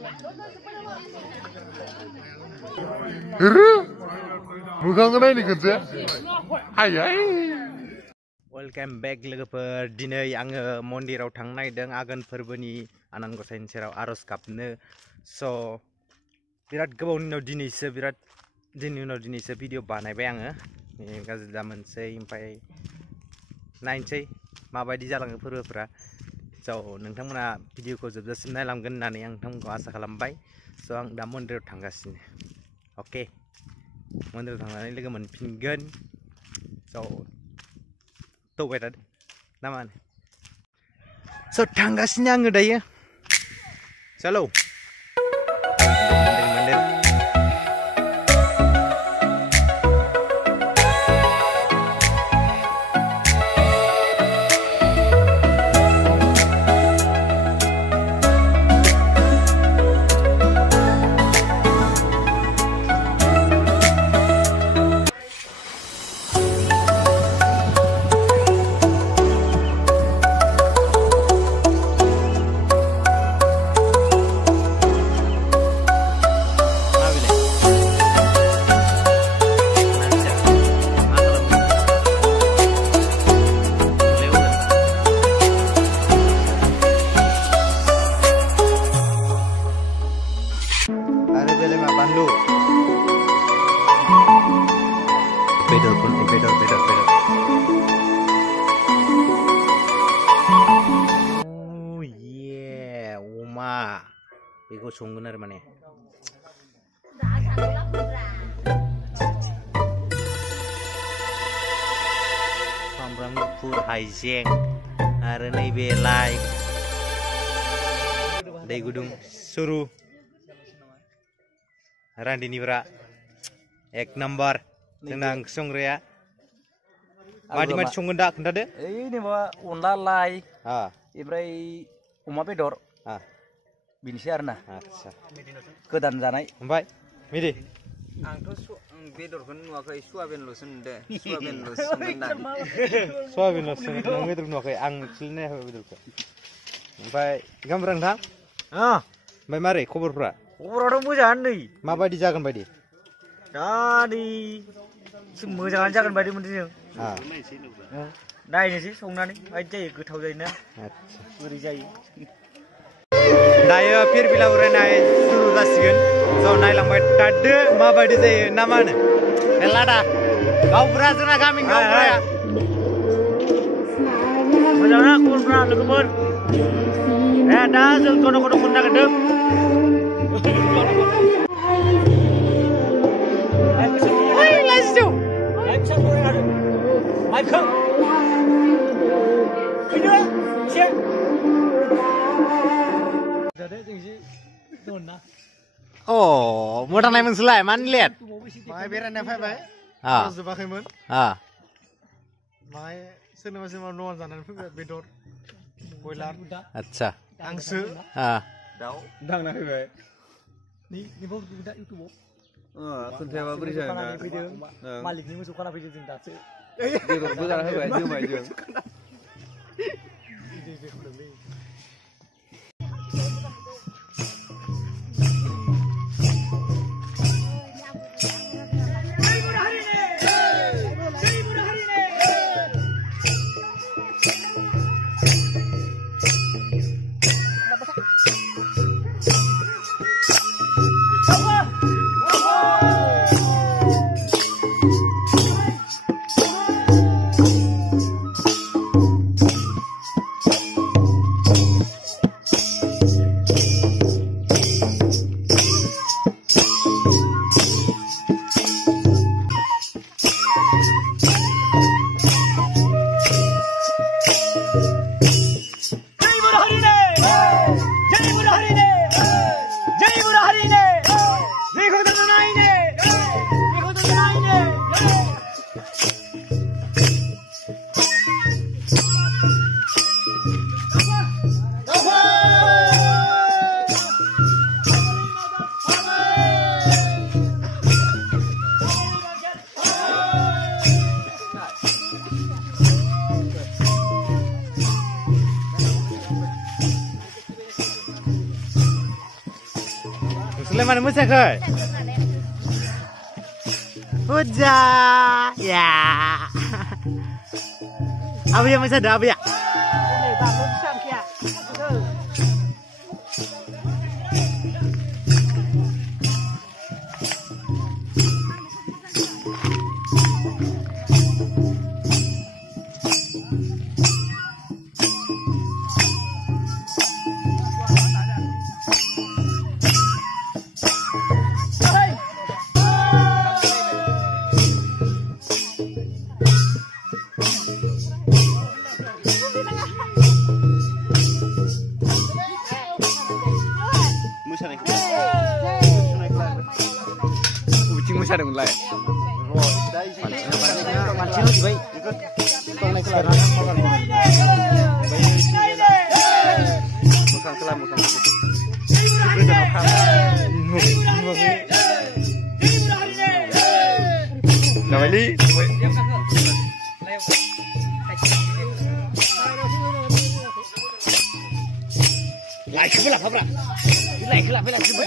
Welcome back लोगोफोर दिनै आङो मन्दिराव थांनो नागिरदों आघोन फोरबोनि आनान गसाइनि सेराव आरज गाबनो स' बिराद गोबावनि उनाव दिनैसो भिडिअ बानायबाय आङो गाज्रि दा मोनसै ओमफ्राय नायनोसै माबायदि जालाङो फोरबोफोरा स' नोंथांमोना भिडिअखौ जोबजासिम नायलांगोन होननानै आं नोंथांमोनखौ आसा खालामबाय स' आं दा मन्दिराव थांगासिनो अके मन्दिराव थांनानै लोगो मोनफिनगोन स' तौबाय थादो ना मा होनो स' थांगासिनो आङो दायो चलो bedor. Oh yeah, Uma. Bego sungguh nar mana? Sampram gufur haijeng, आरो नैबे लाइ दै गुदुं सुरु रान्दिनिफ्रा एक नम्बर जोंना ओंख्रि संग्राया मादि संगोन दा खोन्थादो ini bawa अनला लाइ ओमफ्राय अमा बेदर बिनोसै आरोना आच्छा गोदान जानाय ओमफ्राय मिदि आंथ' बेदरखौनो नुवाखै सुवाबिनल'सो नुदों सुवाबिनल'सो संगोन सुवाबिनल'सो नों बेदर नुवाखै आं एक्सुवेलि नायाखै बेदरखौ ओमफ्राय गामब्रा नोंथां ओमफ्राय मारै खबरफ्रा खबराथ' मोजाङानो नै माबायदि जागोन बायदि दा नै मोजाङानो जागोन बायदि मोनदों जों नायनोसै संनानै माबायदि जायो गोथाव जायोना बोरै जायो दायो फिरबिला उरायनाय सुरु जासिगोन ज' नायलांबाय थादो माबायदि जायो ना मा होनो मेलादा गावबुरा जोंना गामिनि गावबुराया मोजांना खबरफ्रा लोगोफोर दा जों गथ' खननो नागिरदों Oh, motor naik menselai, mana lihat? Mai berannya faibai, जोबाखैमोन माय सोरनिबा सोरनिबा न'आव जानानै फैबाय बेदर बयलार आच्छा हांसो दाउ दांना फैबाय निबो दा इउटुबाव खोन्थायाबा बोरै जागोन मालिकनि मोसौ खाना फैदों जों दासो बेदरबो जाना फैबाय जुमायजों Sulaiman mosayakhै? Puja. Ya. Abuya mosaदो abuya? मोसादोंमोनलाय मानसिनाव जिबाय मोखां खालाम मोखां जाबायलै लाइखौबो लाफाब्रा लाइखौ लाफाय लाखिबाय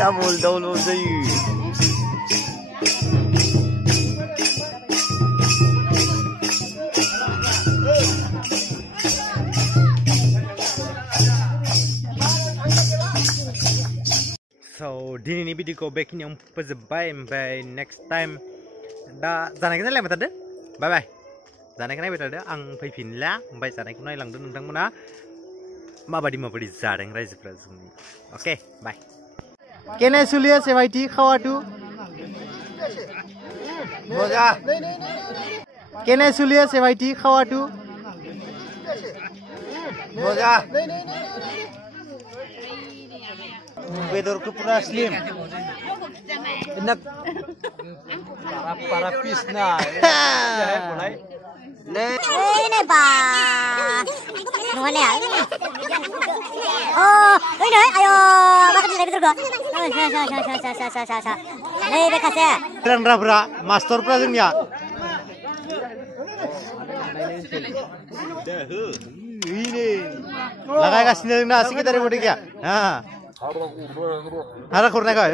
Double download जायो So दिनैनि भिडिअखौ बेखिनियाव फोजोबबाय ओमफ्राय नेक्स्ट टाइम दा जानायखौ नायलायबाय थादो बाय बाय जानायखौ नायबाय थादो आं फैफिनला ओमफ्राय जानायखौ नायलांदो नोंथांमोना माबादि जादों रायजोफ्रा जोंनि ओके बाय केने सुलिया सेवाइटी खावाटू मजा केने सुलिया सेवाइटी खावाटू मजा बेदरku pura slim enak para pisna mulai ini Pak nuhun ya oh ini ayo makan dari betul gak nih bekasnya berapa master pra जोंनिया ini लागायगासिनो जोंना सेक्रेटारि बडिया हारा खुरनायखौ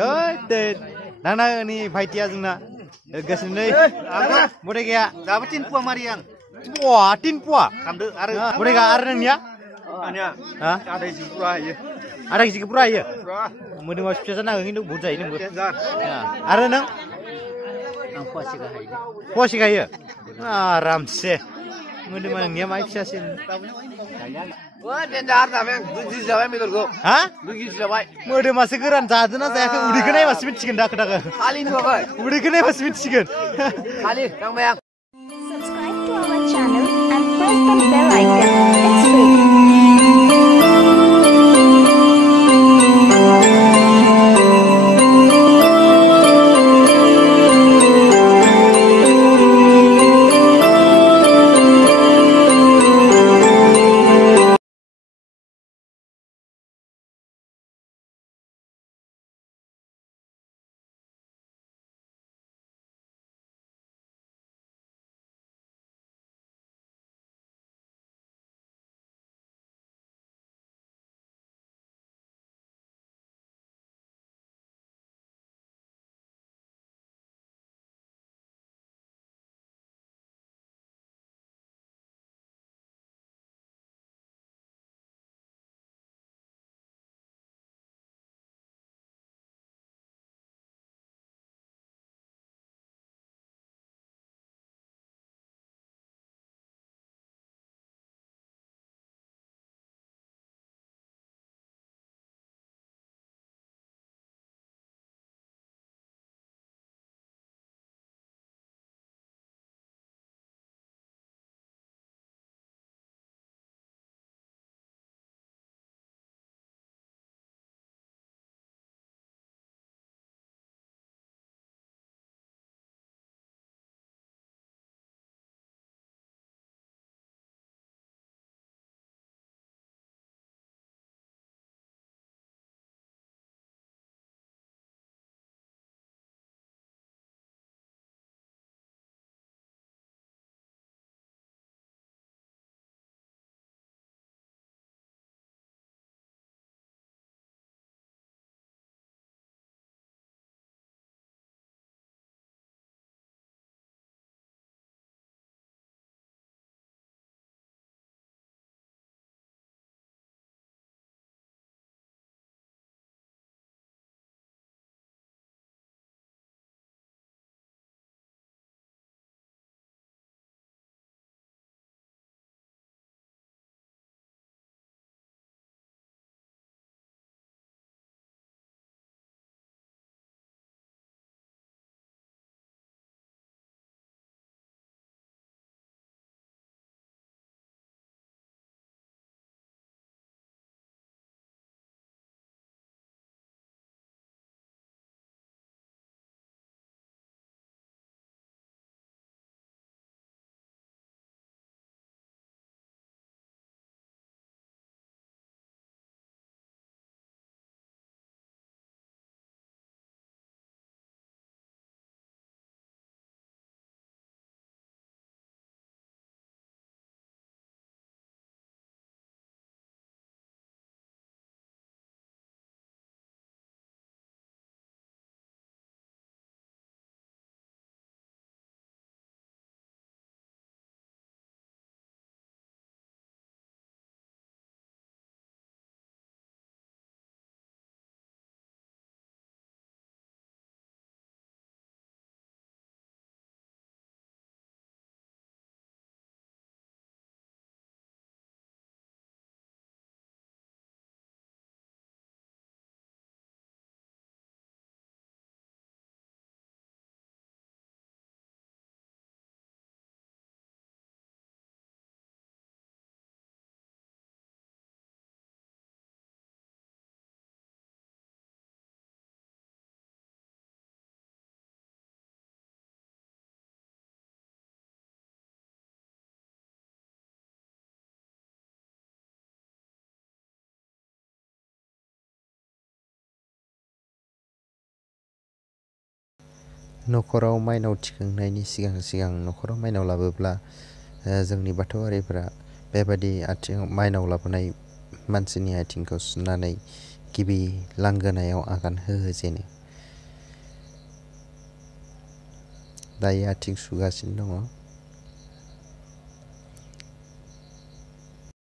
नांना नि भाइटिया जोंना गासिनो नै बडिया दाबो 3 पुवा मारि आं wah 3 पुवा खामदो आरो बडिया आरो नोंनिया आनिया हा आधा केजि पुरा हायो आधा केजि पुरा हायो मोदोमाव फिसा जाना खिन्थु बुट जायो नोंबो आरो नों आं फवासे गाहायो आरामसे मोदोमा नोंनिया माइ फिसासिन Wah, dengar tapi dugi siapa mikirku? हा Dugi siapa? मोदोमासो गोरान जादोंना जायाखै उदैखौ नायबासो मिथिगोन दाखो दाखो Kali ini apa? उदैखौ नायबासो मिथिगोन Kali, kang bayang. Subscribe to our channel and press the bell icon. It's free. न'खराव माइनाव थिखांनायनि सिगां न'खराव माइनाव लाबोब्ला जोंनि बाथौआरिफोरा बेबायदि आथिङाव माइनाव लाबोनाय मानसिनि आथिंखौ सुनानै गिबि लांगोनायाव आगान होजेनो दायो आथिं सुगासिनो दङ